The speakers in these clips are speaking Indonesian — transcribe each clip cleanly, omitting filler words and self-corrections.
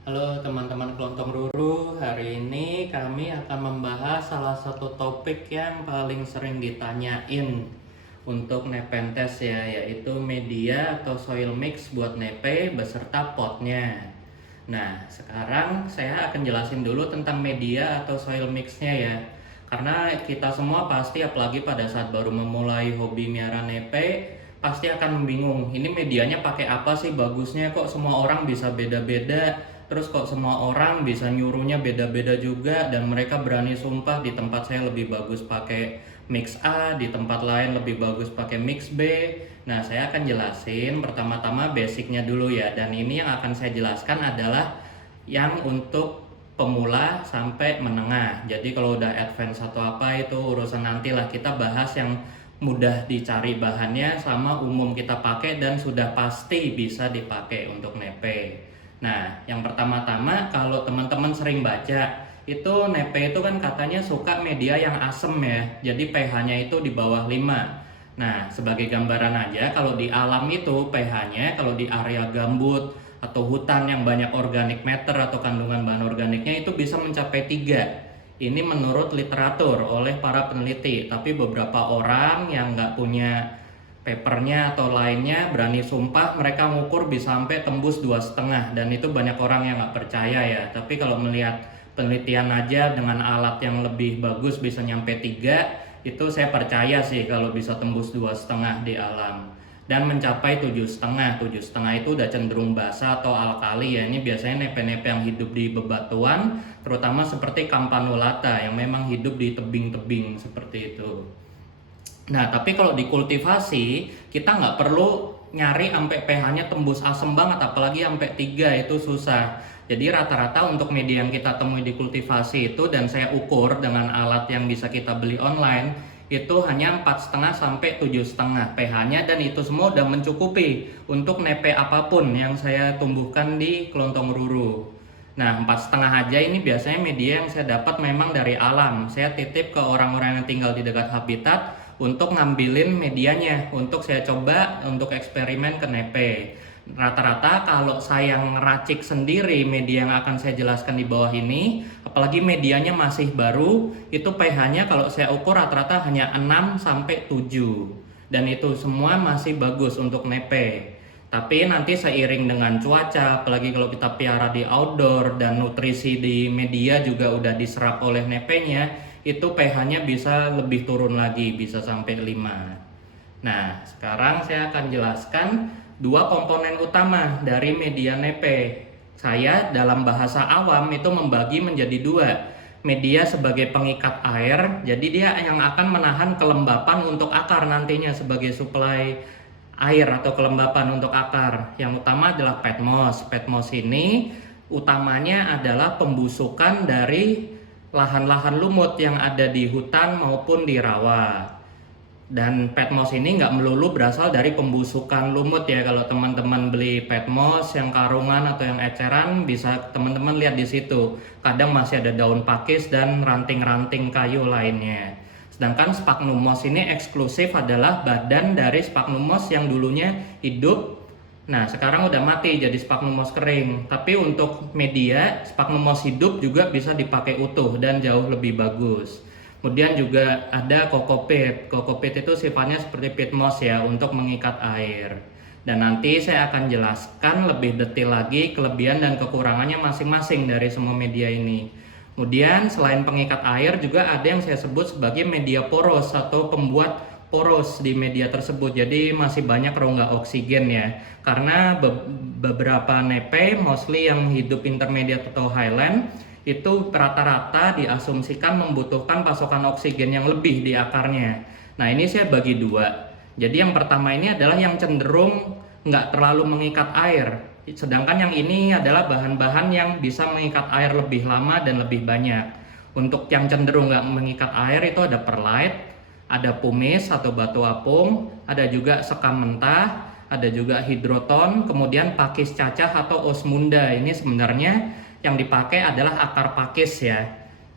Halo teman-teman Kelontong Ruru, hari ini kami akan membahas salah satu topik yang paling sering ditanyain untuk Nepenthes ya, yaitu media atau soil mix buat nepe beserta potnya. Nah, sekarang saya akan jelasin dulu tentang media atau soil mixnya ya. Karena kita semua pasti, apalagi pada saat baru memulai hobi miara nepe, pasti akan bingung, ini medianya pakai apa sih bagusnya, kok semua orang bisa beda-beda, terus kok semua orang bisa nyuruhnya beda-beda juga, dan mereka berani sumpah di tempat saya lebih bagus pakai mix A, di tempat lain lebih bagus pakai mix B. Nah, saya akan jelasin pertama-tama basicnya dulu ya, dan ini yang akan saya jelaskan adalah yang untuk pemula sampai menengah. Jadi kalau udah advance atau apa itu urusan nantilah, kita bahas yang mudah dicari bahannya sama umum kita pakai dan sudah pasti bisa dipakai untuk nepe. Nah, yang pertama-tama kalau teman-teman sering baca, itu nepe itu kan katanya suka media yang asem ya. Jadi pH-nya itu di bawah 5. Nah, sebagai gambaran aja, kalau di alam itu pH-nya kalau di area gambut atau hutan yang banyak organic matter atau kandungan bahan organiknya itu bisa mencapai 3. Ini menurut literatur oleh para peneliti, tapi beberapa orang yang nggak punya papernya atau lainnya berani sumpah mereka ngukur bisa sampai tembus 2,5, dan itu banyak orang yang nggak percaya ya. Tapi kalau melihat penelitian aja dengan alat yang lebih bagus bisa nyampe 3, itu saya percaya sih kalau bisa tembus 2,5 di alam. Dan mencapai 7,5 itu udah cenderung basa atau alkali ya. Ini biasanya nepe-nepe yang hidup di bebatuan, terutama seperti campanulata yang memang hidup di tebing-tebing seperti itu. Nah, tapi kalau dikultivasi kita nggak perlu nyari sampai pH-nya tembus asam banget, apalagi sampai 3 itu susah. Jadi rata-rata untuk media yang kita temui di kultivasi itu, dan saya ukur dengan alat yang bisa kita beli online, itu hanya 4,5 sampai 7,5 pH-nya, dan itu semua udah mencukupi untuk nepe apapun yang saya tumbuhkan di Kelontong Ruru. Nah, 4,5 aja ini biasanya media yang saya dapat memang dari alam. Saya titip ke orang-orang yang tinggal di dekat habitat untuk ngambilin medianya, untuk saya coba untuk eksperimen ke nepe. Rata-rata kalau saya ngeracik sendiri media yang akan saya jelaskan di bawah ini, apalagi medianya masih baru, itu pH-nya kalau saya ukur rata-rata hanya 6 sampai 7. Dan itu semua masih bagus untuk nepe. Tapi nanti seiring dengan cuaca, apalagi kalau kita piara di outdoor dan nutrisi di media juga udah diserap oleh nepenya, itu pH-nya bisa lebih turun lagi, bisa sampai 5. Nah, sekarang saya akan jelaskan dua komponen utama dari media nepe. Saya dalam bahasa awam itu membagi menjadi dua. Media sebagai pengikat air, jadi dia yang akan menahan kelembapan untuk akar nantinya sebagai suplai air atau kelembapan untuk akar. Yang utama adalah petmos. Petmos ini utamanya adalah pembusukan dari lahan-lahan lumut yang ada di hutan maupun di rawa. Dan petmos ini nggak melulu berasal dari pembusukan lumut ya. Kalau teman-teman beli petmos yang karungan atau yang eceran, bisa teman-teman lihat di situ. Kadang masih ada daun pakis dan ranting-ranting kayu lainnya. Sedangkan sphagnumos ini eksklusif adalah badan dari sphagnumos yang dulunya hidup. Nah, sekarang udah mati jadi sphagnumos kering. Tapi untuk media, sphagnumos hidup juga bisa dipakai utuh dan jauh lebih bagus. Kemudian juga ada kokopit. Kokopit itu sifatnya seperti pitmos ya, untuk mengikat air. Dan nanti saya akan jelaskan lebih detail lagi kelebihan dan kekurangannya masing-masing dari semua media ini. Kemudian selain pengikat air juga ada yang saya sebut sebagai media poros atau pembuat poros di media tersebut. Jadi masih banyak rongga oksigen ya. Karena beberapa nepe, mostly yang hidup intermediate atau highland, itu rata-rata diasumsikan membutuhkan pasokan oksigen yang lebih di akarnya. Nah, ini saya bagi dua. Jadi yang pertama ini adalah yang cenderung nggak terlalu mengikat air. Sedangkan yang ini adalah bahan-bahan yang bisa mengikat air lebih lama dan lebih banyak. Untuk yang cenderung nggak mengikat air itu ada perlite, ada pumice atau batu apung, ada juga sekam mentah, ada juga hidroton, kemudian pakis cacah atau osmunda. Ini sebenarnya yang dipakai adalah akar pakis ya.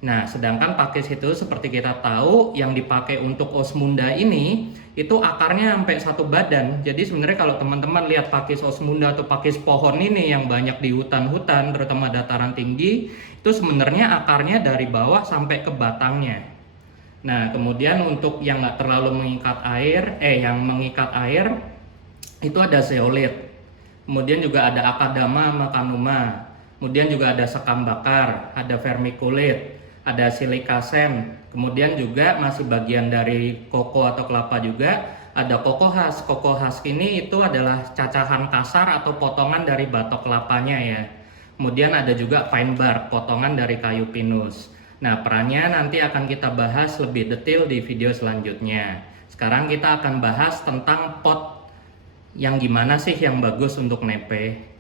Nah, sedangkan pakis itu seperti kita tahu yang dipakai untuk osmunda ini itu akarnya sampai 1 badan. Jadi sebenarnya kalau teman-teman lihat pakis osmunda atau pakis pohon ini yang banyak di hutan-hutan, terutama dataran tinggi, itu sebenarnya akarnya dari bawah sampai ke batangnya. Nah, kemudian untuk yang nggak terlalu yang mengikat air, itu ada zeolit. Kemudian juga ada akadama makanuma. Kemudian juga ada sekam bakar, ada vermiculit, ada silikasen. Kemudian juga masih bagian dari koko atau kelapa juga ada koko khas. Koko khas ini itu adalah cacahan kasar atau potongan dari batok kelapanya ya. Kemudian ada juga pine bark, potongan dari kayu pinus. Nah, perannya nanti akan kita bahas lebih detail di video selanjutnya. Sekarang kita akan bahas tentang pot yang gimana sih yang bagus untuk nepe.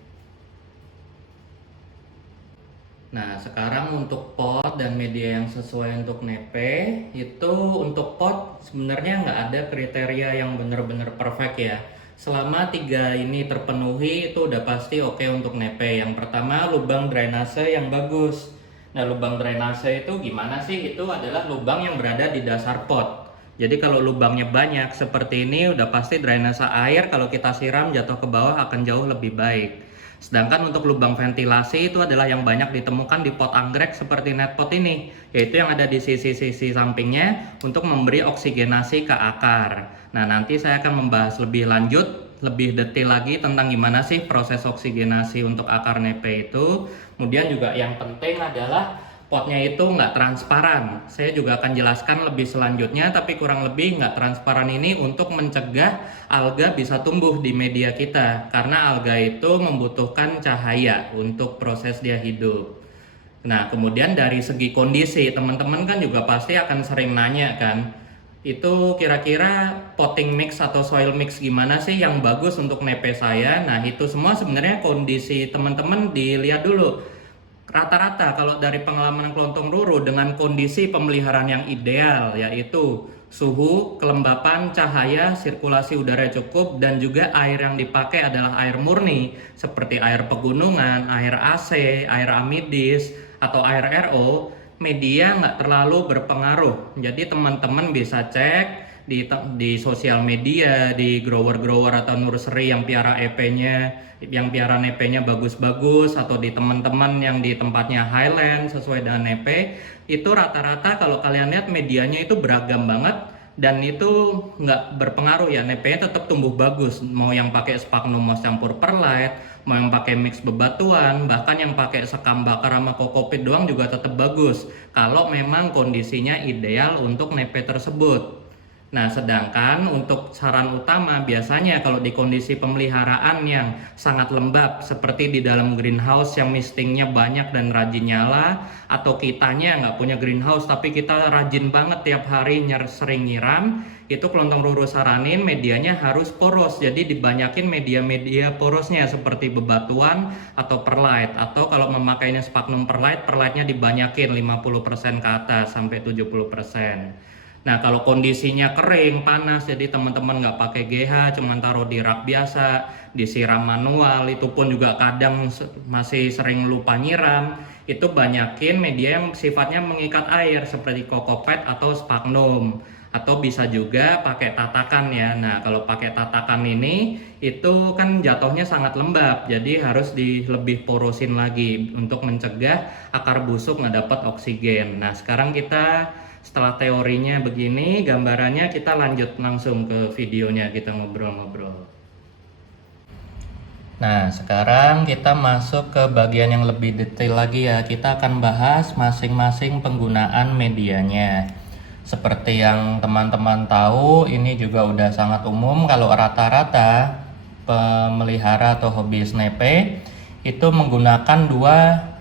Nah, sekarang untuk pot dan media yang sesuai untuk nepe, itu untuk pot sebenarnya nggak ada kriteria yang benar-benar perfect ya. Selama 3 ini terpenuhi, itu udah pasti oke untuk nepe. Yang pertama, lubang drainase yang bagus. Nah, lubang drainase itu gimana sih? Itu adalah lubang yang berada di dasar pot. Jadi kalau lubangnya banyak seperti ini, udah pasti drainase air kalau kita siram jatuh ke bawah akan jauh lebih baik. Sedangkan untuk lubang ventilasi itu adalah yang banyak ditemukan di pot anggrek seperti net pot ini, yaitu yang ada di sisi-sisi sampingnya untuk memberi oksigenasi ke akar. Nah, nanti saya akan membahas lebih lanjut, lebih detail lagi tentang gimana sih proses oksigenasi untuk akar nepe itu. Kemudian juga yang penting adalah potnya itu nggak transparan. Saya juga akan jelaskan lebih selanjutnya, tapi kurang lebih nggak transparan ini untuk mencegah alga bisa tumbuh di media kita, karena alga itu membutuhkan cahaya untuk proses dia hidup. Nah, kemudian dari segi kondisi, teman-teman kan juga pasti akan sering nanya kan, itu kira-kira potting mix atau soil mix gimana sih yang bagus untuk nepe saya. Nah, itu semua sebenarnya kondisi teman-teman dilihat dulu. Rata-rata kalau dari pengalaman kelontong ruru dengan kondisi pemeliharaan yang ideal, yaitu suhu, kelembapan, cahaya, sirkulasi udara cukup, dan juga air yang dipakai adalah air murni seperti air pegunungan, air AC, air amidis, atau air RO, media nggak terlalu berpengaruh. Jadi teman-teman bisa cek di sosial media, di grower-grower atau nursery yang piara EP-nya, yang piara nepe-nya bagus-bagus, atau di teman-teman yang di tempatnya highland sesuai dengan nepe, itu rata-rata kalau kalian lihat medianya itu beragam banget dan itu nggak berpengaruh ya, nepe-nya tetap tumbuh bagus. Mau yang pakai sphagnum moss campur perlite, mau yang pakai mix bebatuan, bahkan yang pakai sekam bakar sama kokopit doang juga tetap bagus kalau memang kondisinya ideal untuk nepe tersebut. Nah, sedangkan untuk saran utama biasanya kalau di kondisi pemeliharaan yang sangat lembab seperti di dalam greenhouse yang mistingnya banyak dan rajin nyala, atau kitanya nggak punya greenhouse tapi kita rajin banget tiap hari sering nyiram, itu kelontong ruru saranin medianya harus poros. Jadi dibanyakin media-media porosnya seperti bebatuan atau perlite, atau kalau memakainya sphagnum perlite, perlite-nya dibanyakin 50% ke atas sampai 70%. Nah, kalau kondisinya kering, panas, jadi teman-teman nggak pakai GH, cuman taruh di rak biasa, disiram manual, itu pun juga kadang masih sering lupa nyiram, itu banyakin media yang sifatnya mengikat air seperti kokopet atau sphagnum, atau bisa juga pakai tatakan ya. Nah, kalau pakai tatakan ini itu kan jatuhnya sangat lembab, jadi harus lebih porosin lagi untuk mencegah akar busuk nggak dapat oksigen. Nah, sekarang kita setelah teorinya begini, gambarannya kita lanjut langsung ke videonya, kita ngobrol-ngobrol. Nah, sekarang kita masuk ke bagian yang lebih detail lagi ya. Kita akan bahas masing-masing penggunaan medianya. Seperti yang teman-teman tahu, ini juga udah sangat umum kalau rata-rata pemelihara atau hobi nepe itu menggunakan 2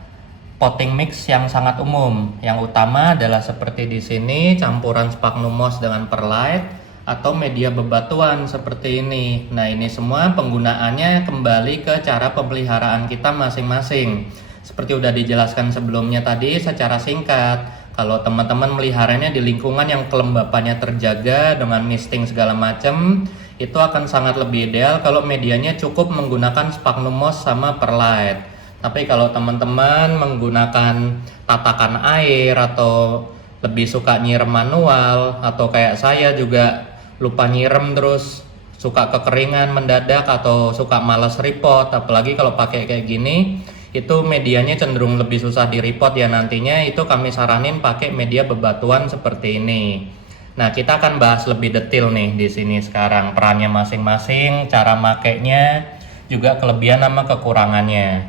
potting mix yang sangat umum. Yang utama adalah seperti di sini, campuran sphagnum moss dengan perlite atau media bebatuan seperti ini. Nah, ini semua penggunaannya kembali ke cara pemeliharaan kita masing-masing. Seperti udah dijelaskan sebelumnya tadi secara singkat, kalau teman-teman meliharanya di lingkungan yang kelembapannya terjaga dengan misting segala macam, itu akan sangat lebih ideal kalau medianya cukup menggunakan sphagnum moss sama perlite. Tapi kalau teman-teman menggunakan tatakan air atau lebih suka nyiram manual, atau kayak saya juga lupa nyirem, terus suka kekeringan mendadak atau suka malas repot. Apalagi kalau pakai kayak gini, itu medianya cenderung lebih susah di repot ya nantinya. Itu kami saranin pakai media bebatuan seperti ini. Nah, kita akan bahas lebih detail nih di sini sekarang, perannya masing-masing, cara makainya, juga kelebihan sama kekurangannya.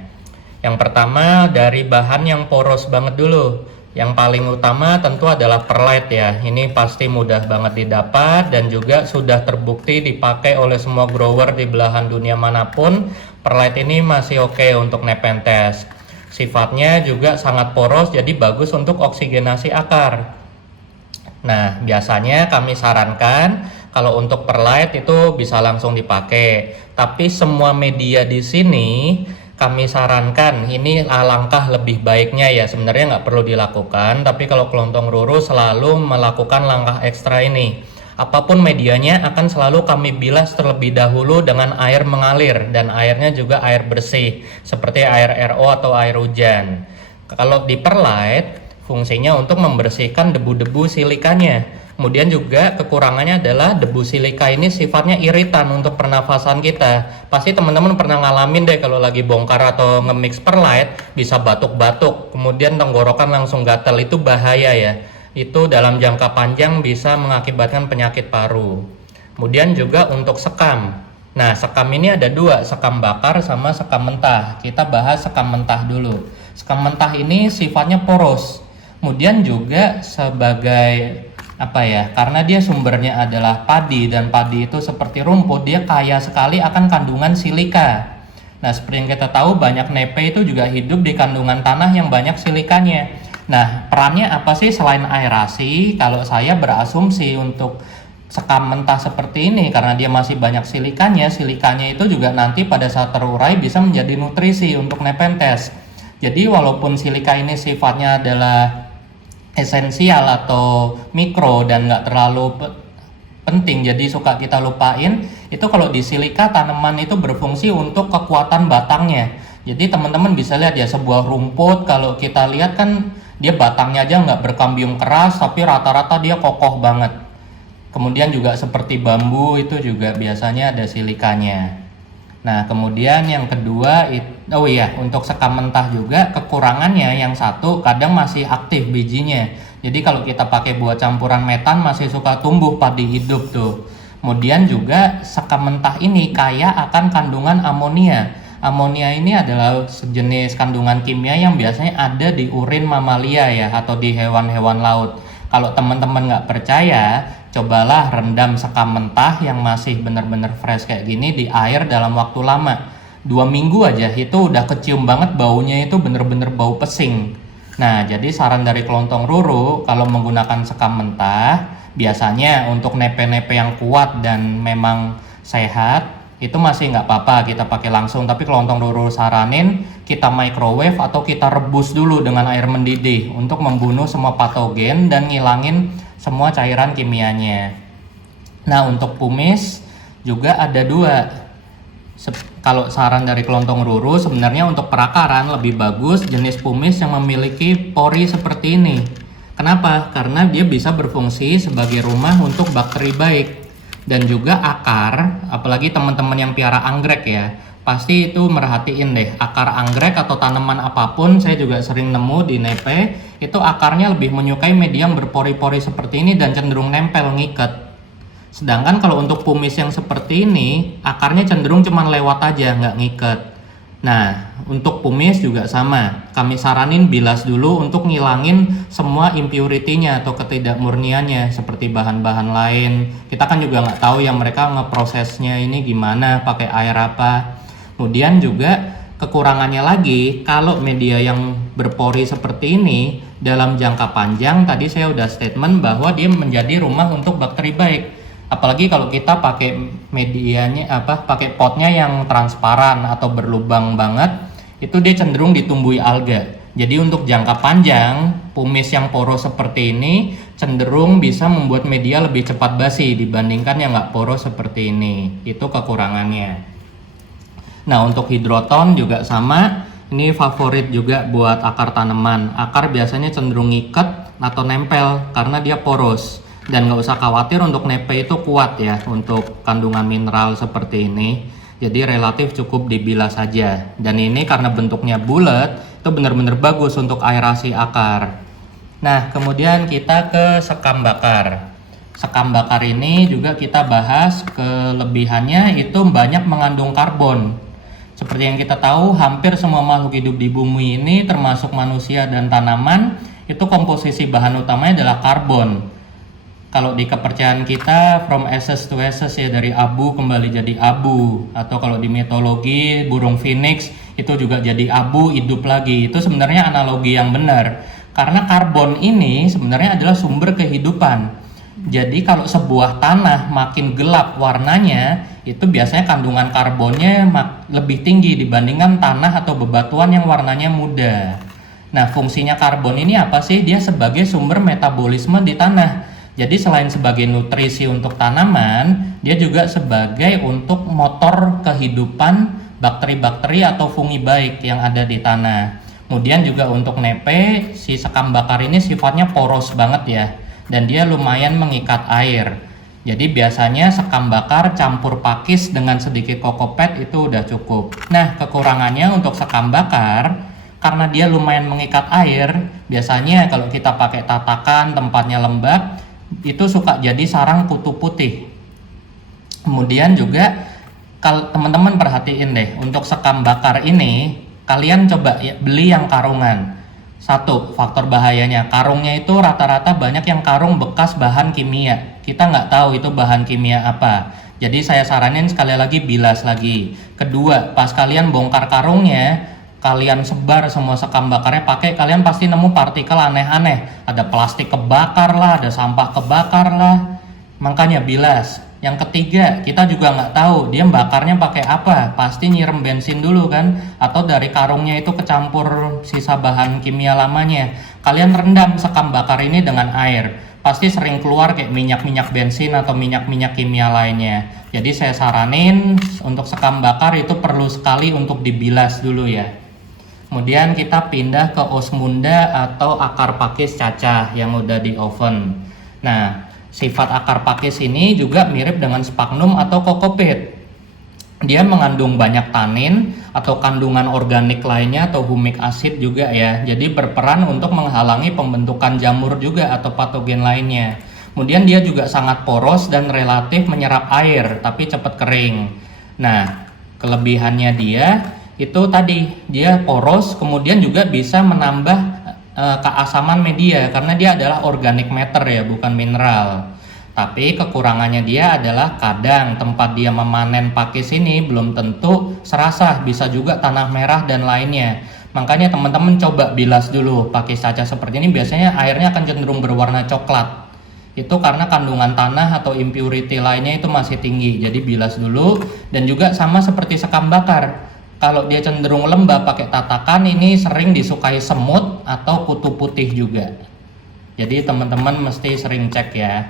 Yang pertama dari bahan yang poros banget dulu. Yang paling utama tentu adalah perlite ya. Ini pasti mudah banget didapat dan juga sudah terbukti dipakai oleh semua grower di belahan dunia manapun. Perlite ini masih oke untuk Nepenthes. Sifatnya juga sangat poros, jadi bagus untuk oksigenasi akar. Nah, biasanya kami sarankan kalau untuk perlite itu bisa langsung dipakai. Tapi semua media di sini kami sarankan ini alangkah lebih baiknya ya, sebenarnya nggak perlu dilakukan. Tapi kalau kelontong ruru selalu melakukan langkah ekstra ini. Apapun medianya akan selalu kami bilas terlebih dahulu dengan air mengalir dan airnya juga air bersih seperti air RO atau air hujan. Kalau di perlite fungsinya untuk membersihkan debu-debu silikanya. Kemudian juga kekurangannya adalah debu silika ini sifatnya iritan untuk pernafasan kita. Pasti teman-teman pernah ngalamin deh kalau lagi bongkar atau nge-mix perlite bisa batuk-batuk, kemudian tenggorokan langsung gatal. Itu bahaya ya. Itu dalam jangka panjang bisa mengakibatkan penyakit paru. Kemudian juga untuk sekam. Nah, sekam ini ada dua, sekam bakar sama sekam mentah. Kita bahas sekam mentah dulu. Sekam mentah ini sifatnya poros. Kemudian juga sebagai karena dia sumbernya adalah padi dan padi itu seperti rumput, dia kaya sekali akan kandungan silika. Nah, seperti yang kita tahu banyak nepe itu juga hidup di kandungan tanah yang banyak silikanya. Nah, perannya apa sih selain aerasi? Kalau saya berasumsi untuk sekam mentah seperti ini karena dia masih banyak silikanya itu juga nanti pada saat terurai bisa menjadi nutrisi untuk Nepenthes. Jadi walaupun silika ini sifatnya adalah esensial atau mikro dan nggak terlalu penting jadi suka kita lupain, itu kalau di silika tanaman itu berfungsi untuk kekuatan batangnya. Jadi teman-teman bisa lihat ya, sebuah rumput kalau kita lihat kan dia batangnya aja nggak berkambium keras tapi rata-rata dia kokoh banget. Kemudian juga seperti bambu itu juga biasanya ada silikanya. Nah, kemudian yang kedua, untuk sekam mentah juga kekurangannya yang satu kadang masih aktif bijinya. Jadi kalau kita pakai buat campuran metan masih suka tumbuh padi hidup tuh. Kemudian juga sekam mentah ini kaya akan kandungan amonia. Amonia ini adalah sejenis kandungan kimia yang biasanya ada di urin mamalia ya atau di hewan-hewan laut. Kalau teman-teman nggak percaya, cobalah rendam sekam mentah yang masih benar-benar fresh kayak gini di air dalam waktu lama. 2 minggu aja itu udah kecium banget baunya, itu bener-bener bau pesing. Nah, jadi saran dari kelontong ruru kalau menggunakan sekam mentah, biasanya untuk nepe-nepe yang kuat dan memang sehat, itu masih nggak apa-apa kita pakai langsung. Tapi kelontong ruru saranin kita microwave atau kita rebus dulu dengan air mendidih untuk membunuh semua patogen dan ngilangin semua cairan kimianya. Nah, untuk pumis juga ada dua. Kalau saran dari kelontong ruru sebenarnya untuk perakaran lebih bagus jenis pumis yang memiliki pori seperti ini. Kenapa? Karena dia bisa berfungsi sebagai rumah untuk bakteri baik. Dan juga akar, apalagi teman-teman yang piara anggrek ya, pasti itu merhatiin deh akar anggrek atau tanaman apapun. Saya juga sering nemu di nepe itu akarnya lebih menyukai media yang berpori-pori seperti ini dan cenderung nempel, ngiket. Sedangkan kalau untuk pumis yang seperti ini akarnya cenderung cuman lewat aja, nggak ngiket. Nah, untuk pumis juga sama, kami saranin bilas dulu untuk ngilangin semua impurity-nya atau ketidakmurniannya seperti bahan-bahan lain. Kita kan juga nggak tahu ya mereka ngeprosesnya ini gimana, pakai air apa. Kemudian juga kekurangannya lagi, kalau media yang berpori seperti ini dalam jangka panjang, tadi saya udah statement bahwa dia menjadi rumah untuk bakteri baik. Apalagi kalau kita pakai medianya pakai potnya yang transparan atau berlubang banget, itu dia cenderung ditumbuhi alga. Jadi untuk jangka panjang, pumis yang poros seperti ini cenderung bisa membuat media lebih cepat basi dibandingkan yang nggak poros seperti ini. Itu kekurangannya. Nah, untuk hidroton juga sama. Ini favorit juga buat akar tanaman. Akar biasanya cenderung ngiket atau nempel karena dia poros. Dan nggak usah khawatir untuk nepe itu kuat ya untuk kandungan mineral seperti ini. Jadi relatif cukup dibilas saja. Dan ini karena bentuknya bulat, itu benar-benar bagus untuk aerasi akar. Nah, kemudian kita ke sekam bakar. Sekam bakar ini juga kita bahas kelebihannya itu banyak mengandung karbon. Seperti yang kita tahu, hampir semua makhluk hidup di bumi ini termasuk manusia dan tanaman, itu komposisi bahan utamanya adalah karbon. Kalau di kepercayaan kita from ashes to ashes ya, dari abu kembali jadi abu, atau kalau di mitologi burung phoenix itu juga jadi abu hidup lagi. Itu sebenarnya analogi yang benar karena karbon ini sebenarnya adalah sumber kehidupan. Jadi kalau sebuah tanah makin gelap warnanya, itu biasanya kandungan karbonnya lebih tinggi dibandingkan tanah atau bebatuan yang warnanya muda. Nah, fungsinya karbon ini apa sih? Dia sebagai sumber metabolisme di tanah. Jadi selain sebagai nutrisi untuk tanaman, dia juga sebagai untuk motor kehidupan bakteri-bakteri atau fungi baik yang ada di tanah. Kemudian juga untuk nepe, si sekam bakar ini sifatnya poros banget ya, dan dia lumayan mengikat air. Jadi biasanya sekam bakar campur pakis dengan sedikit kokopet itu udah cukup. Nah, kekurangannya untuk sekam bakar, karena dia lumayan mengikat air, biasanya kalau kita pakai tatakan tempatnya lembab, itu suka jadi sarang kutu putih. Kemudian juga kalau teman-teman perhatiin deh, untuk sekam bakar ini kalian coba ya, beli yang karungan. Satu, faktor bahayanya, karungnya itu rata-rata banyak yang karung bekas bahan kimia. Kita nggak tahu itu bahan kimia apa. Jadi saya saranin sekali lagi bilas lagi. Kedua, pas kalian bongkar karungnya, kalian sebar semua sekam bakarnya pakai, kalian pasti nemu partikel aneh-aneh. Ada plastik kebakar lah, ada sampah kebakar lah. Makanya bilas. Yang ketiga, kita juga nggak tahu dia bakarnya pakai apa. Pasti nyirem bensin dulu kan, atau dari karungnya itu kecampur sisa bahan kimia lamanya. Kalian rendam sekam bakar ini dengan air. Pasti sering keluar kayak minyak-minyak bensin atau minyak-minyak kimia lainnya. Jadi saya saranin untuk sekam bakar itu perlu sekali untuk dibilas dulu ya. Kemudian kita pindah ke osmunda atau akar pakis cacah yang udah di oven. Nah, sifat akar pakis ini juga mirip dengan sphagnum atau kokopit. Dia mengandung banyak tanin atau kandungan organik lainnya atau humic acid juga ya. Jadi berperan untuk menghalangi pembentukan jamur juga atau patogen lainnya. Kemudian dia juga sangat poros dan relatif menyerap air tapi cepat kering. Nah, kelebihannya dia itu tadi dia poros, kemudian juga bisa menambah keasaman media karena dia adalah organic matter ya, bukan mineral. Tapi kekurangannya dia adalah kadang tempat dia memanen pakis ini belum tentu serasah, bisa juga tanah merah dan lainnya. Makanya teman-teman coba bilas dulu pakis cacah seperti ini, biasanya airnya akan cenderung berwarna coklat. Itu karena kandungan tanah atau impurity lainnya itu masih tinggi. Jadi bilas dulu. Dan juga sama seperti sekam bakar, kalau dia cenderung lembab pakai tatakan ini sering disukai semut atau kutu putih juga. Jadi teman-teman mesti sering cek ya.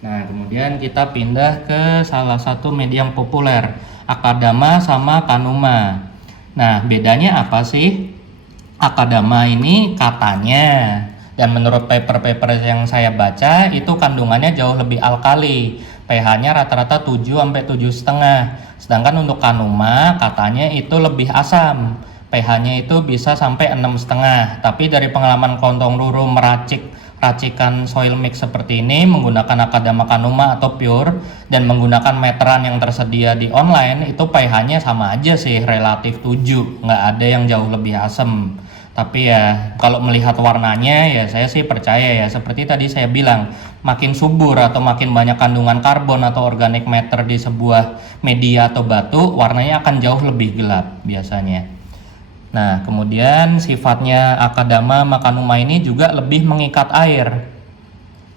Nah, kemudian kita pindah ke salah satu media yang populer, Akadama sama Kanuma. Nah, bedanya apa sih? Akadama ini katanya, dan menurut paper-paper yang saya baca itu kandungannya jauh lebih alkali. pH-nya rata-rata 7 sampai 7,5. Sedangkan untuk Kanuma katanya itu lebih asam. pH-nya itu bisa sampai 6,5. Tapi dari pengalaman Kontong Ruru meracik racikan soil mix seperti ini menggunakan Akadama Kanuma atau pure dan menggunakan meteran yang tersedia di online, itu pH-nya sama aja sih, relatif 7, nggak ada yang jauh lebih asam. Tapi ya kalau melihat warnanya ya saya sih percaya ya, seperti tadi saya bilang, makin subur atau makin banyak kandungan karbon atau organic matter di sebuah media atau batu, warnanya akan jauh lebih gelap biasanya. Nah, kemudian sifatnya Akadama Kanuma ini juga lebih mengikat air.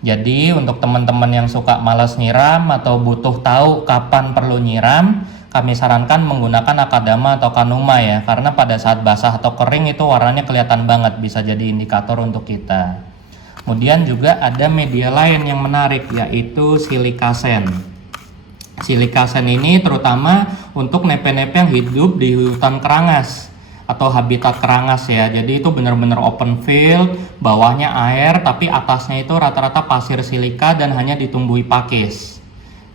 Jadi untuk teman-teman yang suka malas nyiram atau butuh tahu kapan perlu nyiram, kami sarankan menggunakan Akadama atau Kanuma ya, karena pada saat basah atau kering itu warnanya kelihatan banget, bisa jadi indikator untuk kita. Kemudian juga ada media lain yang menarik, yaitu silikasen. Silikasen ini terutama untuk nepe-nepe yang hidup di hutan kerangas. atau habitat kerangas ya. Jadi itu benar-benar open field, bawahnya air tapi atasnya itu rata-rata pasir silika dan hanya ditumbuhi pakis.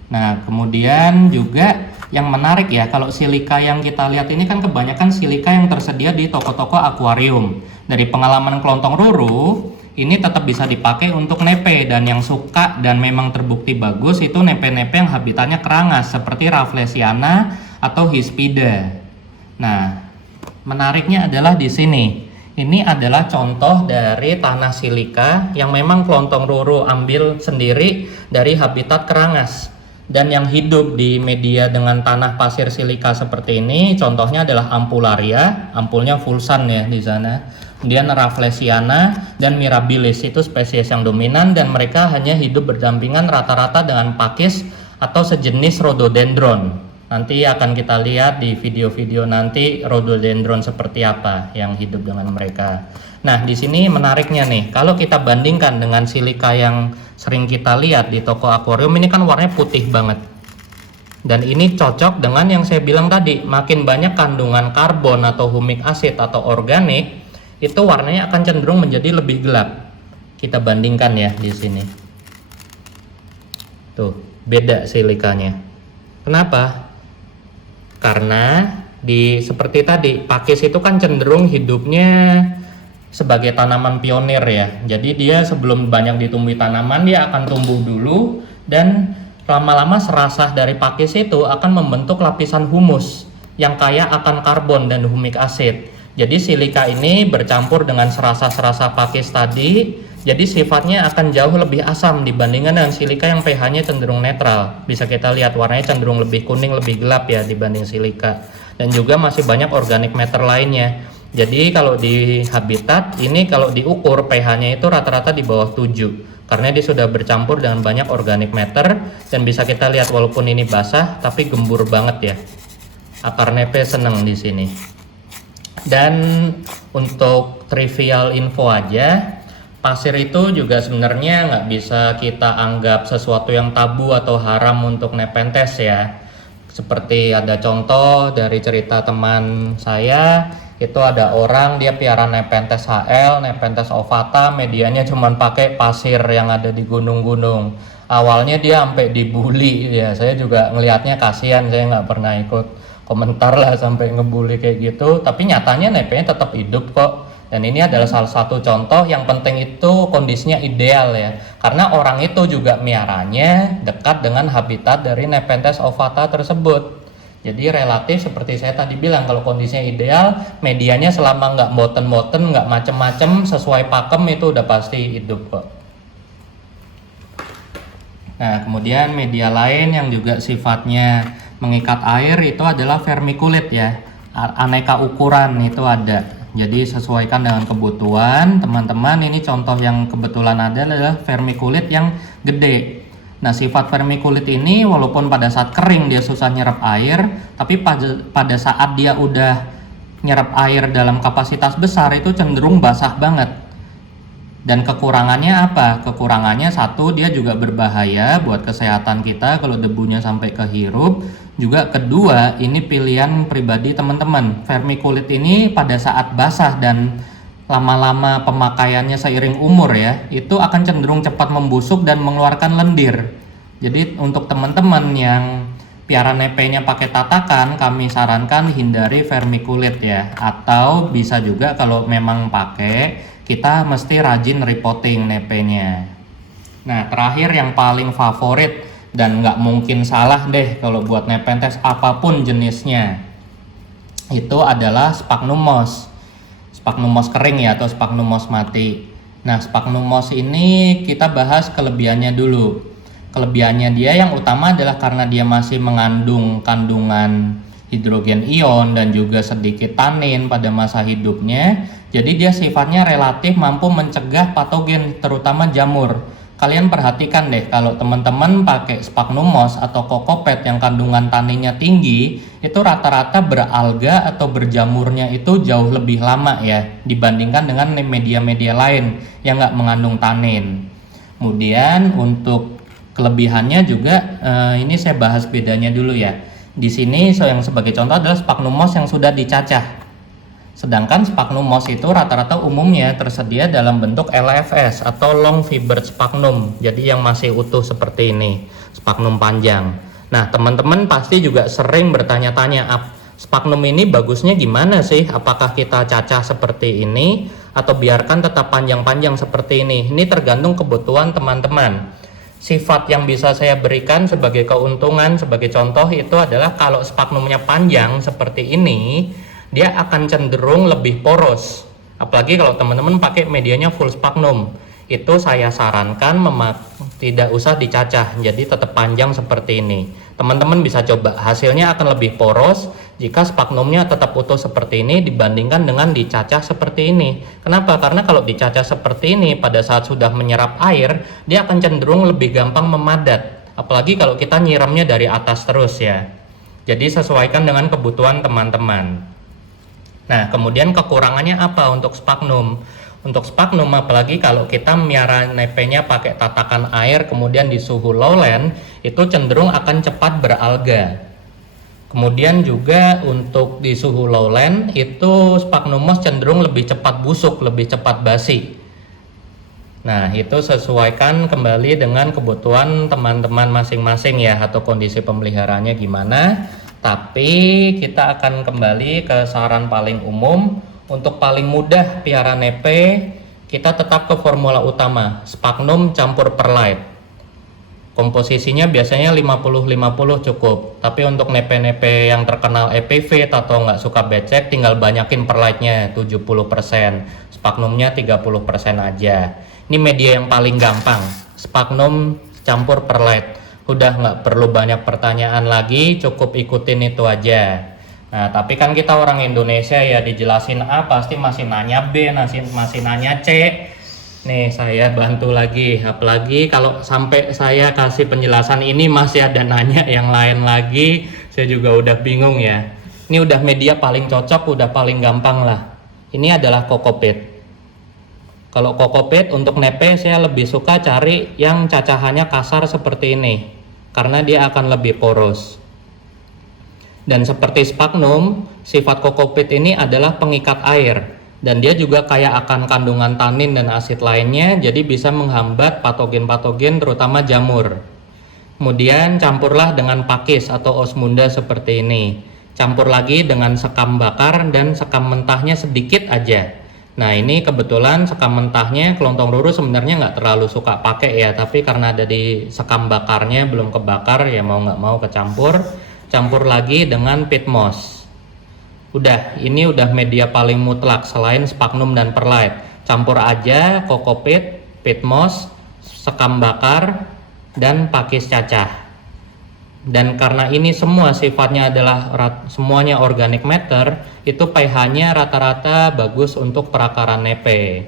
Nah, kemudian juga yang menarik ya, kalau silika yang kita lihat ini kan kebanyakan silika yang tersedia di toko-toko akuarium. Dari pengalaman Kelontong Ruru, ini tetap bisa dipakai untuk nepe, dan yang suka dan memang terbukti bagus itu nepe-nepe yang habitatnya kerangas seperti Rafflesiana atau Hispida. Nah, menariknya adalah di sini. Ini adalah contoh dari tanah silika yang memang Kelontong Ruru ambil sendiri dari habitat kerangas. Dan yang hidup di media dengan tanah pasir silika seperti ini, contohnya adalah Ampularia, ampulnya Fulsan ya di sana. Kemudian Rafflesiana dan Mirabilis, itu spesies yang dominan dan mereka hanya hidup berdampingan rata-rata dengan pakis atau sejenis rhododendron. Nanti akan kita lihat di video-video nanti rhododendron seperti apa yang hidup dengan mereka. Nah, di sini menariknya nih, kalau kita bandingkan dengan silika yang sering kita lihat di toko akuarium, ini kan warnanya putih banget. Dan ini cocok dengan yang saya bilang tadi, makin banyak kandungan karbon atau humik acid atau organik, itu warnanya akan cenderung menjadi lebih gelap. Kita bandingkan ya di sini. Tuh, beda silikanya. Kenapa? Karena seperti tadi, pakis itu kan cenderung hidupnya sebagai tanaman pionir ya. Jadi dia sebelum banyak ditumbuhi tanaman, dia akan tumbuh dulu dan lama-lama serasah dari pakis itu akan membentuk lapisan humus yang kaya akan karbon dan humik acid. Jadi silika ini bercampur dengan serasa-serasa pakis tadi, jadi sifatnya akan jauh lebih asam dibandingkan dengan silika yang pH-nya cenderung netral. Bisa kita lihat warnanya cenderung lebih kuning, lebih gelap ya dibanding silika. Dan juga masih banyak organic matter lainnya. Jadi kalau di habitat ini kalau diukur pH-nya itu rata-rata di bawah 7 karena dia sudah bercampur dengan banyak organic matter, dan bisa kita lihat walaupun ini basah tapi gembur banget ya. Akar nepe seneng di sini. Dan untuk trivial info aja, pasir itu juga sebenarnya nggak bisa kita anggap sesuatu yang tabu atau haram untuk nepenthes ya. Seperti ada contoh dari cerita teman saya, itu ada orang dia piara nepenthes HL, nepenthes ovata, medianya cuma pakai pasir yang ada di gunung-gunung. Awalnya dia sampai dibully ya, saya juga ngelihatnya kasihan, saya nggak pernah ikut komentar lah sampai ngebully kayak gitu, tapi nyatanya nepenya tetap hidup kok. Dan ini adalah salah satu contoh yang penting itu kondisinya ideal ya, karena orang itu juga miaranya dekat dengan habitat dari nepenthes ovata tersebut. Jadi relatif seperti saya tadi bilang, kalau kondisinya ideal, medianya selama nggak boten-boten, nggak macem-macem, sesuai pakem itu udah pasti hidup kok. Nah, kemudian media lain yang juga sifatnya mengikat air itu adalah vermiculit ya. Aneka ukuran itu ada. Jadi sesuaikan dengan kebutuhan teman-teman. Ini contoh yang kebetulan ada adalah vermiculit yang gede. Nah, sifat vermiculit ini walaupun pada saat kering dia susah nyerap air, tapi pada saat dia udah nyerap air dalam kapasitas besar itu cenderung basah banget. Dan kekurangannya apa? Kekurangannya satu, dia juga berbahaya buat kesehatan kita kalau debunya sampai kehirup. Juga kedua, ini pilihan pribadi teman-teman. Vermiculit ini pada saat basah dan lama-lama pemakaiannya seiring umur ya, itu akan cenderung cepat membusuk dan mengeluarkan lendir. Jadi untuk teman-teman yang piara nepenya pakai tatakan, kami sarankan hindari vermiculit ya. Atau bisa juga kalau memang pakai, kita mesti rajin repotting nepenya. Nah, terakhir yang paling favorit dan nggak mungkin salah deh kalau buat nepenthes apapun jenisnya, itu adalah Sphagnum moss. Sphagnum moss kering ya, atau Sphagnum moss mati. Nah, Sphagnum moss ini kita bahas kelebihannya dulu. Kelebihannya dia yang utama adalah karena dia masih mengandung kandungan hidrogen ion dan juga sedikit tanin pada masa hidupnya. Jadi dia sifatnya relatif mampu mencegah patogen, terutama jamur. Kalian perhatikan deh, kalau teman-teman pakai Sphagnum moss atau kokopet yang kandungan taninnya tinggi, itu rata-rata beralga atau berjamurnya itu jauh lebih lama ya, dibandingkan dengan media-media lain yang nggak mengandung tanin. Kemudian untuk kelebihannya juga, ini saya bahas bedanya dulu ya. Di sini yang sebagai contoh adalah Sphagnum moss yang sudah dicacah. Sedangkan sphagnum moss itu rata-rata umumnya tersedia dalam bentuk LFS atau long fibered sphagnum. Jadi yang masih utuh seperti ini, sphagnum panjang. Nah, teman-teman pasti juga sering bertanya-tanya, sphagnum ini bagusnya gimana sih? Apakah kita cacah seperti ini atau biarkan tetap panjang-panjang seperti ini? Ini tergantung kebutuhan teman-teman. Sifat yang bisa saya berikan sebagai keuntungan, sebagai contoh itu adalah kalau sphagnumnya panjang seperti ini, dia akan cenderung lebih poros. Apalagi kalau teman-teman pakai medianya full sphagnum, itu saya sarankan tidak usah dicacah, jadi tetap panjang seperti ini. Teman-teman bisa coba, hasilnya akan lebih poros jika sphagnumnya tetap utuh seperti ini dibandingkan dengan dicacah seperti ini. Kenapa? Karena kalau dicacah seperti ini, pada saat sudah menyerap air, dia akan cenderung lebih gampang memadat. Apalagi kalau kita nyiramnya dari atas terus ya. Jadi sesuaikan dengan kebutuhan teman-teman. Nah, kemudian kekurangannya apa untuk sphagnum? Untuk sphagnum, apalagi kalau kita miara nepenya pakai tatakan air kemudian di suhu lowland, itu cenderung akan cepat beralga. Kemudian juga untuk di suhu lowland, itu sphagnum moss cenderung lebih cepat busuk, lebih cepat basi. Nah, itu sesuaikan kembali dengan kebutuhan teman-teman masing-masing ya, atau kondisi pemeliharaannya gimana. Tapi kita akan kembali ke saran paling umum. Untuk paling mudah piara nepe, kita tetap ke formula utama, sphagnum campur perlite. Komposisinya biasanya 50-50 cukup. Tapi untuk nepe-nepe yang terkenal EPV atau nggak suka becek, tinggal banyakin perlite-nya 70%, sphagnumnya 30% aja. Ini media yang paling gampang, sphagnum campur perlite. Udah nggak perlu banyak pertanyaan lagi, cukup ikutin itu aja. Nah, tapi kan kita orang Indonesia ya, dijelasin A pasti masih nanya B, masih nanya C. Nih saya bantu lagi, apalagi kalau sampai saya kasih penjelasan ini masih ada nanya yang lain lagi, saya juga udah bingung ya. Ini udah media paling cocok, udah paling gampang lah. Ini adalah kokopit. Kalau kokopit untuk nepe saya lebih suka cari yang cacahannya kasar seperti ini, karena dia akan lebih poros. Dan seperti sphagnum, sifat kokopit ini adalah pengikat air, dan dia juga kaya akan kandungan tanin dan asid lainnya, jadi bisa menghambat patogen-patogen terutama jamur. Kemudian campurlah dengan pakis atau osmunda seperti ini. Campur lagi dengan sekam bakar dan sekam mentahnya sedikit aja. Nah, ini kebetulan sekam mentahnya Kelontong Ruru sebenarnya nggak terlalu suka pakai ya, tapi karena ada di sekam bakarnya belum kebakar ya mau nggak mau kecampur. Campur lagi dengan peat moss. Udah, ini udah media paling mutlak selain sphagnum dan perlite. Campur aja kokopit, peat moss, sekam bakar, dan pakis cacah. Dan karena ini semua sifatnya adalah semuanya organic matter, itu pH-nya rata-rata bagus untuk perakaran nepe.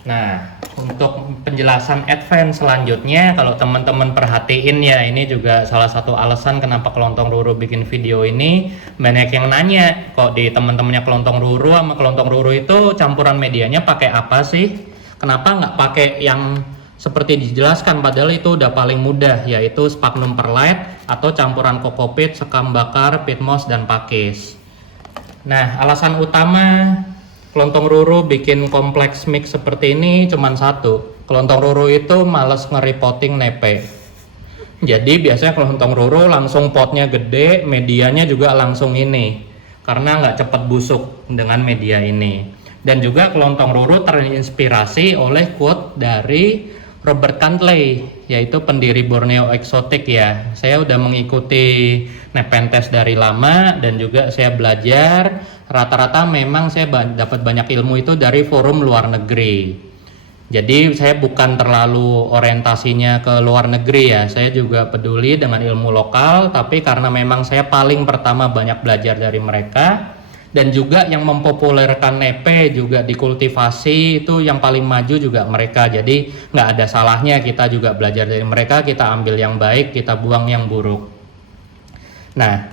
Nah, untuk penjelasan advance selanjutnya, kalau teman-teman perhatiin ya, ini juga salah satu alasan kenapa Kelontong Ruru bikin video ini. Banyak yang nanya, kok di teman-temannya Kelontong Ruru sama Kelontong Ruru itu campuran medianya pakai apa sih? Kenapa nggak pakai yang seperti dijelaskan, padahal itu udah paling mudah, yaitu sphagnum perlite atau campuran kokopit, sekam bakar, peat moss, dan pakis. Nah, alasan utama Kelontong Ruru bikin kompleks mix seperti ini cuman satu. Kelontong Ruru itu males nge-repotting nepe. Jadi biasanya Kelontong Ruru langsung potnya gede, medianya juga langsung ini, karena nggak cepat busuk dengan media ini. Dan juga Kelontong Ruru terinspirasi oleh quote dari Robert Cantley, yaitu pendiri Borneo Exotic ya. Saya udah mengikuti Nepenthes dari lama dan juga saya belajar. Rata-rata memang saya dapat banyak ilmu itu dari forum luar negeri. Jadi saya bukan terlalu orientasinya ke luar negeri ya. Saya juga peduli dengan ilmu lokal, tapi karena memang saya paling pertama banyak belajar dari mereka. Dan juga yang mempopulerkan nepe juga dikultivasi itu yang paling maju juga mereka. Jadi nggak ada salahnya kita juga belajar dari mereka, kita ambil yang baik, kita buang yang buruk. Nah,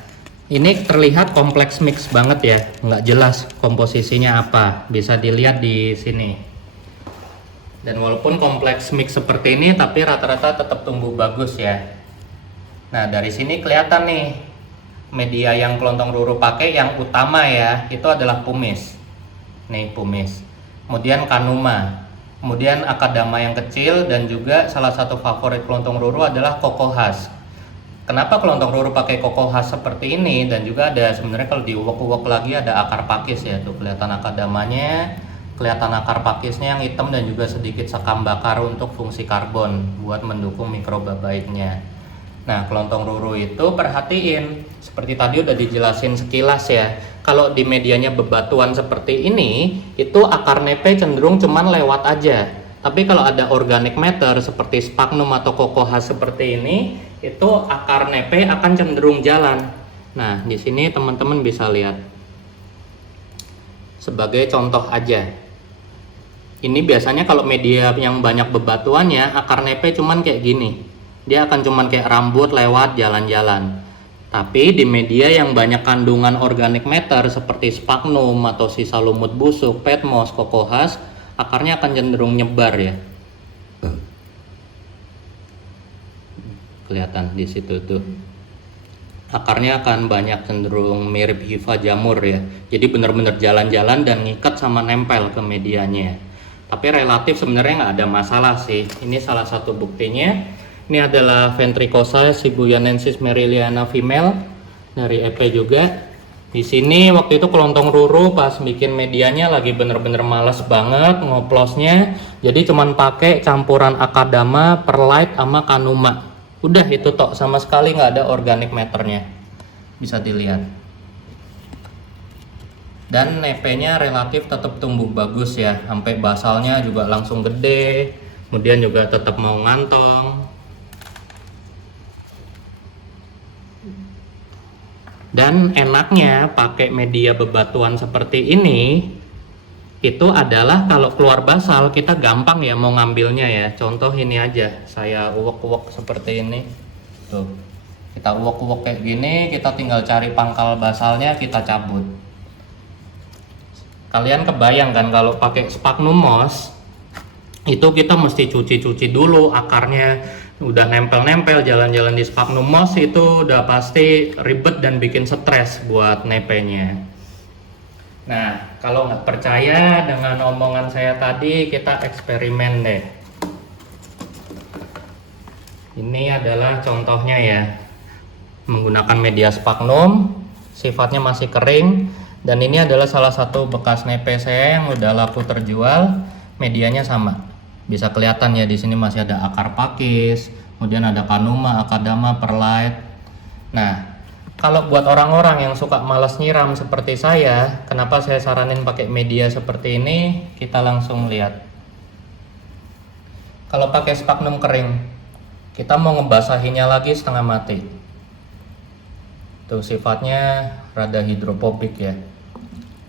ini terlihat kompleks mix banget ya, nggak jelas komposisinya apa, bisa dilihat di sini. Dan walaupun kompleks mix seperti ini, tapi rata-rata tetap tumbuh bagus ya. Nah, dari sini kelihatan nih, media yang Kelontong Ruru pakai yang utama ya, itu adalah Pumice. Nih Pumice. Kemudian Kanuma. Kemudian Akadama yang kecil, dan juga salah satu favorit Kelontong Ruru adalah Koko Husk. Kenapa Kelontong Ruru pakai Koko Husk seperti ini? Dan juga ada sebenarnya kalau diuwek-uwek lagi ada akar pakis ya, tuh kelihatan akadamanya, kelihatan akar pakisnya yang hitam, dan juga sedikit sekam bakar untuk fungsi karbon buat mendukung mikroba baiknya. Nah, Kelontong Ruru itu perhatiin, seperti tadi udah dijelasin sekilas ya. Kalau di medianya bebatuan seperti ini, itu akar nepe cenderung cuman lewat aja. Tapi kalau ada organic matter seperti sphagnum atau Koko Husk seperti ini, itu akar nepe akan cenderung jalan. Nah, di sini teman-teman bisa lihat. Sebagai contoh aja. Ini biasanya kalau media yang banyak bebatuannya, akar nepe cuman kayak gini. Dia akan cuman kayak rambut lewat jalan-jalan. Tapi di media yang banyak kandungan organic matter seperti sphagnum atau sisa lumut busuk, peat moss, Koko Husk, akarnya akan cenderung nyebar ya. Kelihatan di situ tuh. Akarnya akan banyak cenderung mirip hifa jamur ya. Jadi benar-benar jalan-jalan dan ngikat sama nempel ke medianya. Tapi relatif sebenarnya nggak ada masalah sih. Ini salah satu buktinya. Ini adalah Ventricosa Sibuyanensis meriliana female dari EP juga. Di sini waktu itu Kelontong Ruru pas bikin medianya lagi bener-bener males banget ngoplosnya. Jadi cuman pakai campuran Akadama, Perlite sama Kanuma. Udah itu tok, sama sekali nggak ada organic matternya. Bisa dilihat. Dan EP-nya relatif tetap tumbuh bagus ya, sampai basalnya juga langsung gede. Kemudian juga tetap mau ngantong. Dan enaknya pakai media bebatuan seperti ini itu adalah kalau keluar basal kita gampang ya mau ngambilnya ya. Contoh ini aja, saya uwek-uwek seperti ini. Tuh. Kita uwek-uwek kayak gini, kita tinggal cari pangkal basalnya, kita cabut. Kalian kebayang kan kalau pakai sphagnum moss itu kita mesti cuci-cuci dulu akarnya. Udah nempel-nempel jalan-jalan di sphagnum moss itu udah pasti ribet dan bikin stres buat nepenya. Nah, kalau nggak percaya dengan omongan saya tadi, kita eksperimen deh. Ini adalah contohnya ya, menggunakan media sphagnum, sifatnya masih kering, dan ini adalah salah satu bekas nepe saya yang udah laku terjual. Medianya sama. Bisa kelihatan ya, di sini masih ada akar pakis, kemudian ada Kanuma, Akadama, Perlite. Nah, kalau buat orang-orang yang suka malas nyiram seperti saya, kenapa saya saranin pakai media seperti ini? Kita langsung lihat. Kalau pakai sphagnum kering, kita mau ngebasahinya lagi setengah mati. Tuh sifatnya rada hidrophobic ya.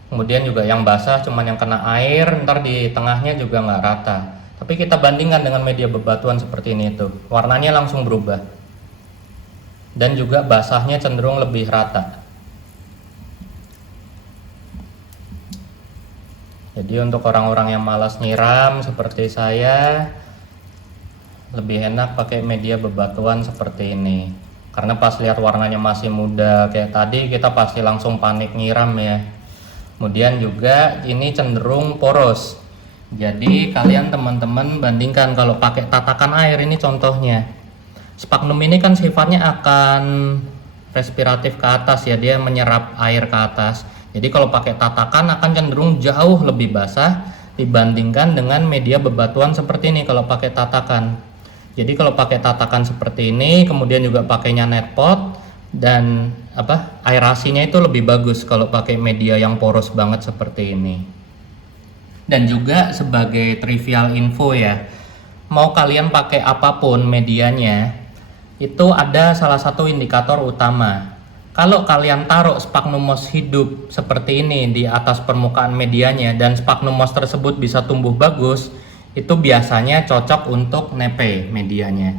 Kemudian juga yang basah cuman yang kena air, ntar di tengahnya juga nggak rata. Tapi kita bandingkan dengan media bebatuan seperti ini tuh, warnanya langsung berubah. Dan juga basahnya cenderung lebih rata. Jadi untuk orang-orang yang malas nyiram seperti saya, lebih enak pakai media bebatuan seperti ini. Karena pas lihat warnanya masih muda kayak tadi, kita pasti langsung panik nyiram ya. Kemudian juga ini cenderung poros. Jadi kalian teman-teman bandingkan kalau pakai tatakan air, ini contohnya. Sphagnum ini kan sifatnya akan respiratif ke atas ya, dia menyerap air ke atas. Jadi kalau pakai tatakan akan cenderung jauh lebih basah dibandingkan dengan media bebatuan seperti ini kalau pakai tatakan. Jadi kalau pakai tatakan seperti ini, kemudian juga pakainya net pot, dan aerasinya itu lebih bagus kalau pakai media yang poros banget seperti ini. Dan juga sebagai trivial info ya, mau kalian pakai apapun medianya, itu ada salah satu indikator utama. Kalau kalian taruh sphagnum moss hidup seperti ini di atas permukaan medianya dan sphagnum moss tersebut bisa tumbuh bagus, itu biasanya cocok untuk nepe medianya.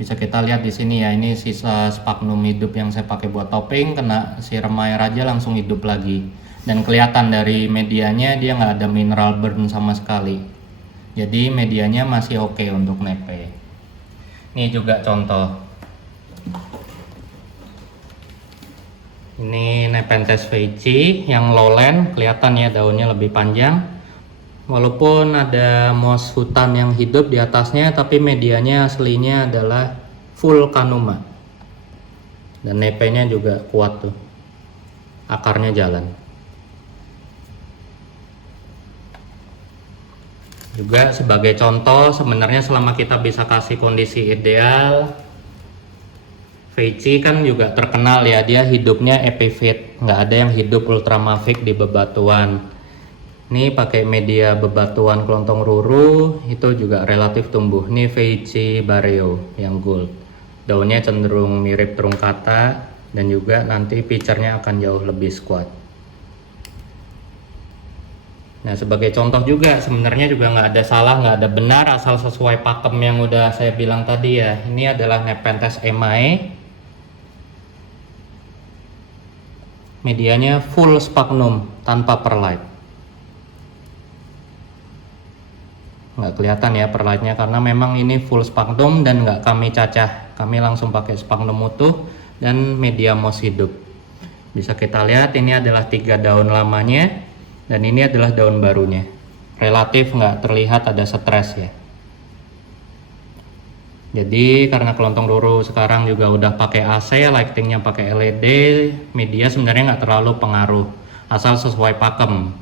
Bisa kita lihat di sini ya, ini sisa sphagnum hidup yang saya pakai buat topping, kena siram air aja langsung hidup lagi. Dan kelihatan dari medianya dia nggak ada mineral burn sama sekali. Jadi medianya masih oke untuk nepe. Ini juga contoh. Ini Nepenthes veitchii yang lowland, kelihatan ya daunnya lebih panjang. Walaupun ada moss hutan yang hidup di atasnya, tapi medianya aslinya adalah Vulcanuma. Dan nepenya juga kuat tuh, akarnya jalan. Juga sebagai contoh, sebenarnya selama kita bisa kasih kondisi ideal, veitchii kan juga terkenal ya, dia hidupnya epiphyt, nggak ada yang hidup ultramafic di bebatuan. Ini pakai media bebatuan kelontong ruru, itu juga relatif tumbuh. Ini veitchii bareo yang gold, daunnya cenderung mirip truncata dan juga nanti pitchernya akan jauh lebih squat. Nah, sebagai contoh juga sebenarnya juga nggak ada salah, nggak ada benar, asal sesuai pakem yang udah saya bilang tadi ya. Ini adalah Nepenthes emae, medianya full sphagnum tanpa perlite. Nggak kelihatan ya perlite-nya karena memang ini full sphagnum dan nggak kami cacah, kami langsung pakai sphagnum utuh dan media moss hidup. Bisa kita lihat ini adalah 3 daun lamanya dan ini adalah daun barunya. Relatif nggak terlihat ada stres ya. Jadi karena kelontong ruru sekarang juga udah pakai AC, lightingnya pakai LED, media sebenarnya nggak terlalu pengaruh, asal sesuai pakem.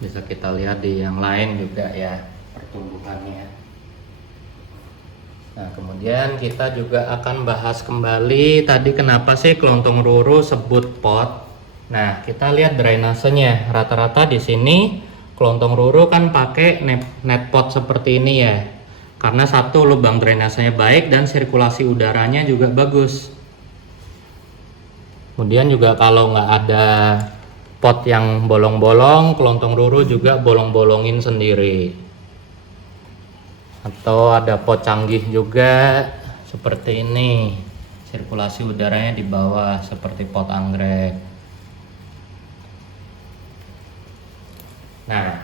Bisa kita lihat di yang lain juga ya pertumbuhannya. Nah, kemudian kita juga akan bahas kembali tadi kenapa sih kelontong ruru sebut pot. Nah, kita lihat drainasenya. Rata-rata di sini kelontong ruru kan pakai net pot seperti ini ya. Karena satu, lubang drainasenya baik dan sirkulasi udaranya juga bagus. Kemudian juga kalau nggak ada pot yang bolong-bolong, kelontong ruru juga bolong-bolongin sendiri. Atau ada pot canggih juga seperti ini, sirkulasi udaranya di bawah seperti pot anggrek. Nah,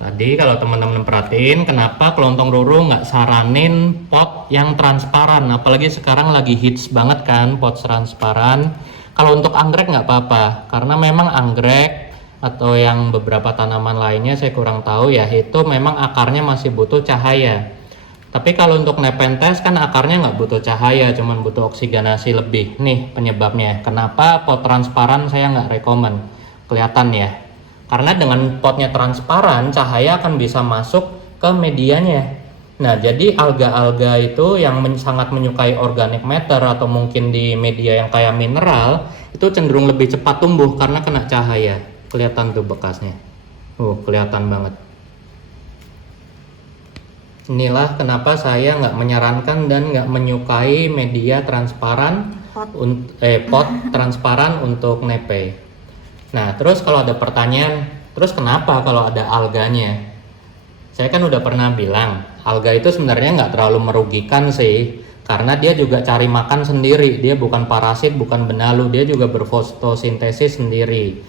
tadi kalau teman-teman perhatiin kenapa kelontong ruru nggak saranin pot yang transparan, apalagi sekarang lagi hits banget kan pot transparan. Kalau untuk anggrek nggak apa-apa, karena memang anggrek atau yang beberapa tanaman lainnya saya kurang tahu ya, itu memang akarnya masih butuh cahaya. Tapi kalau untuk Nepenthes kan akarnya nggak butuh cahaya, cuman butuh oksigenasi lebih. Nih penyebabnya, kenapa pot transparan saya nggak rekomen. Kelihatan ya, karena dengan potnya transparan, cahaya akan bisa masuk ke medianya. Nah, jadi alga-alga itu yang sangat menyukai organic matter atau mungkin di media yang kayak mineral, itu cenderung lebih cepat tumbuh karena kena cahaya. Kelihatan tuh bekasnya. Kelihatan banget. Inilah kenapa saya nggak menyarankan dan nggak menyukai media transparan, pot transparan untuk nepe. Nah, terus kalau ada pertanyaan, terus kenapa kalau ada alganya? Saya kan udah pernah bilang, alga itu sebenarnya nggak terlalu merugikan sih, karena dia juga cari makan sendiri, dia bukan parasit, bukan benalu, dia juga berfotosintesis sendiri.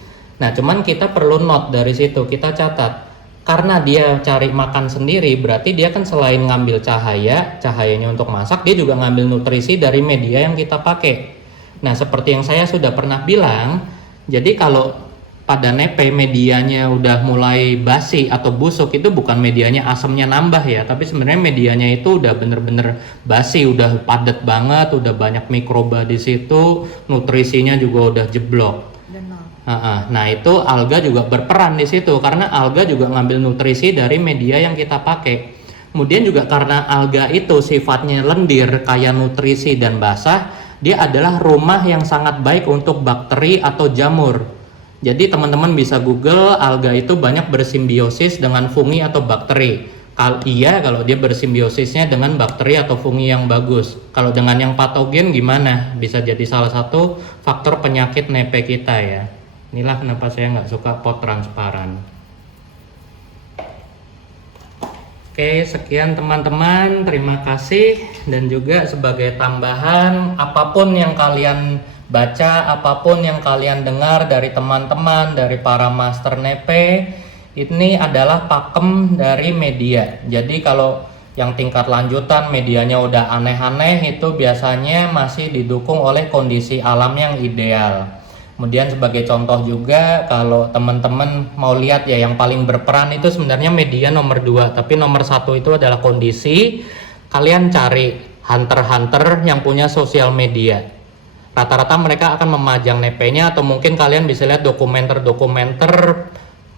Nah, cuman kita perlu note dari situ, kita catat, karena dia cari makan sendiri, berarti dia kan selain ngambil cahayanya untuk masak, dia juga ngambil nutrisi dari media yang kita pakai. Nah, seperti yang saya sudah pernah bilang, jadi kalau pada nepe medianya udah mulai basi atau busuk, itu bukan medianya asamnya nambah ya, tapi sebenarnya medianya itu udah bener-bener basi, udah padat banget, udah banyak mikroba di situ, nutrisinya juga udah jeblok. Nah, itu alga juga berperan di situ karena alga juga ngambil nutrisi dari media yang kita pakai. Kemudian juga karena alga itu sifatnya lendir, kaya nutrisi dan basah, dia adalah rumah yang sangat baik untuk bakteri atau jamur. Jadi teman-teman bisa Google, alga itu banyak bersimbiosis dengan fungi atau bakteri. Kalau dia bersimbiosisnya dengan bakteri atau fungi yang bagus. Kalau dengan yang patogen gimana? Bisa jadi salah satu faktor penyakit nepe kita ya. Inilah kenapa saya nggak suka pot transparan. Oke, sekian teman-teman, terima kasih. Dan juga sebagai tambahan, apapun yang kalian baca, apapun yang kalian dengar dari teman-teman, dari para master nepe, ini adalah pakem dari media. Jadi kalau Yang tingkat lanjutan medianya udah aneh-aneh, itu biasanya masih didukung oleh kondisi alam yang ideal. Kemudian sebagai contoh juga, kalau teman-teman mau lihat ya, yang paling berperan itu sebenarnya media nomor 2, tapi nomor 1 itu adalah kondisi. Kalian cari hunter-hunter yang punya sosial media. Rata-rata mereka akan memajang nepenya, atau mungkin kalian bisa lihat dokumenter-dokumenter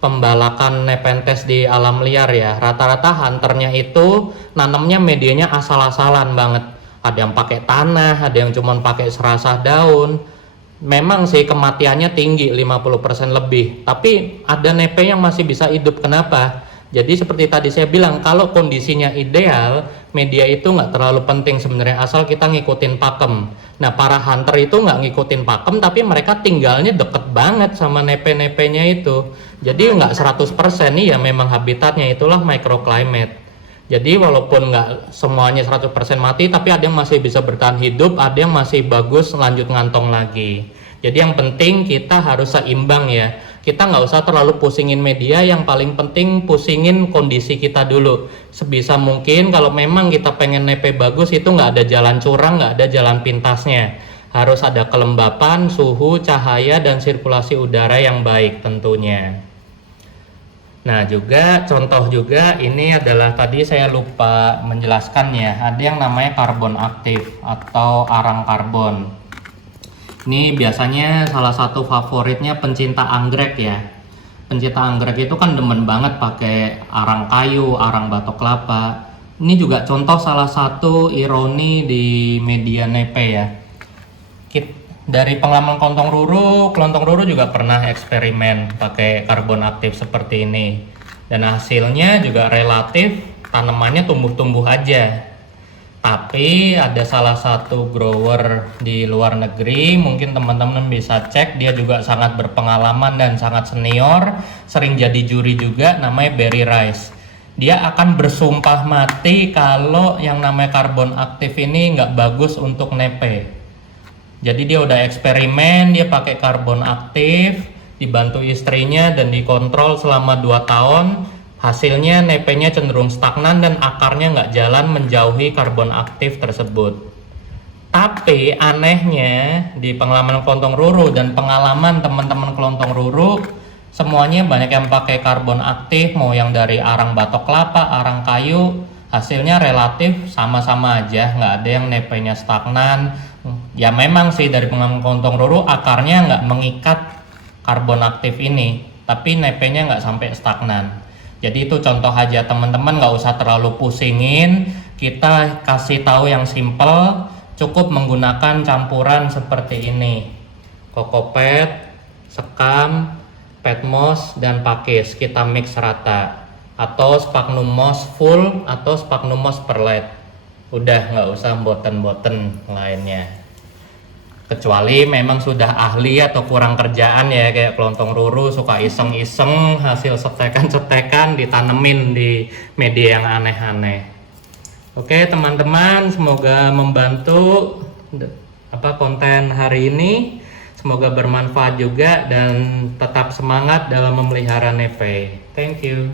pembalakan Nepenthes di alam liar ya. Rata-rata hunternya itu nanamnya medianya asal-asalan banget. Ada yang pakai tanah, ada yang cuma pakai serasah daun. Memang sih kematiannya tinggi, 50% lebih. Tapi ada nepe yang masih bisa hidup. Kenapa? Jadi seperti tadi saya bilang, kalau kondisinya ideal, media itu nggak terlalu penting sebenarnya, asal kita ngikutin pakem. Nah, para hunter itu nggak ngikutin pakem, tapi mereka tinggalnya deket banget sama nepe-nepenya itu. Jadi nggak 100% nih ya, memang habitatnya itulah microclimate. Jadi walaupun nggak semuanya 100% mati, tapi ada yang masih bisa bertahan hidup, ada yang masih bagus lanjut ngantong lagi. Jadi yang penting kita harus seimbang ya. Kita nggak usah terlalu pusingin media, yang paling penting pusingin kondisi kita dulu. Sebisa mungkin kalau memang kita pengen nepe bagus, itu nggak ada jalan curang, nggak ada jalan pintasnya. Harus ada kelembapan, suhu, cahaya, dan sirkulasi udara yang baik tentunya. Nah juga contoh juga ini adalah, tadi saya lupa menjelaskan ya, ada yang namanya karbon aktif atau arang karbon. Ini biasanya salah satu favoritnya pencinta anggrek ya. Pencinta anggrek itu kan demen banget pakai arang kayu, arang batok kelapa. Ini juga contoh salah satu ironi di media nepe ya. Dari pengalaman Klontong Ruru juga pernah eksperimen pakai karbon aktif seperti ini. Dan hasilnya juga relatif tanamannya tumbuh-tumbuh aja. Tapi ada salah satu grower di luar negeri, mungkin teman-teman bisa cek, dia juga sangat berpengalaman dan sangat senior, sering jadi juri juga, namanya Barry Rice. Dia akan bersumpah mati kalau yang namanya karbon aktif ini nggak bagus untuk nepe. Jadi dia udah eksperimen, dia pakai karbon aktif, dibantu istrinya dan dikontrol selama 2 tahun. Hasilnya nepenya cenderung stagnan dan akarnya nggak jalan menjauhi karbon aktif tersebut. Tapi anehnya di pengalaman Klontong Ruru dan pengalaman teman-teman Klontong Ruru, semuanya banyak yang pakai karbon aktif, mau yang dari arang batok kelapa, arang kayu, hasilnya relatif sama-sama aja, nggak ada yang nepenya stagnan. Ya memang sih dari pengalaman Klontong Ruru akarnya nggak mengikat karbon aktif ini, tapi nepenya nggak sampai stagnan. Jadi itu contoh aja teman-teman, nggak usah terlalu pusingin. Kita kasih tahu yang simple, cukup menggunakan campuran seperti ini: kokopet, sekam, petmos, dan pakis. Kita mix rata, atau sphagnum moss full atau sphagnum moss perlite. Udah, nggak usah boten-boten lainnya. Kecuali memang sudah ahli atau kurang kerjaan ya, kayak Klontong Ruru suka iseng-iseng hasil cetekan-cetekan ditanemin di media yang aneh-aneh. Oke teman-teman, semoga membantu konten hari ini. Semoga bermanfaat juga dan tetap semangat dalam memelihara nepe. Thank you.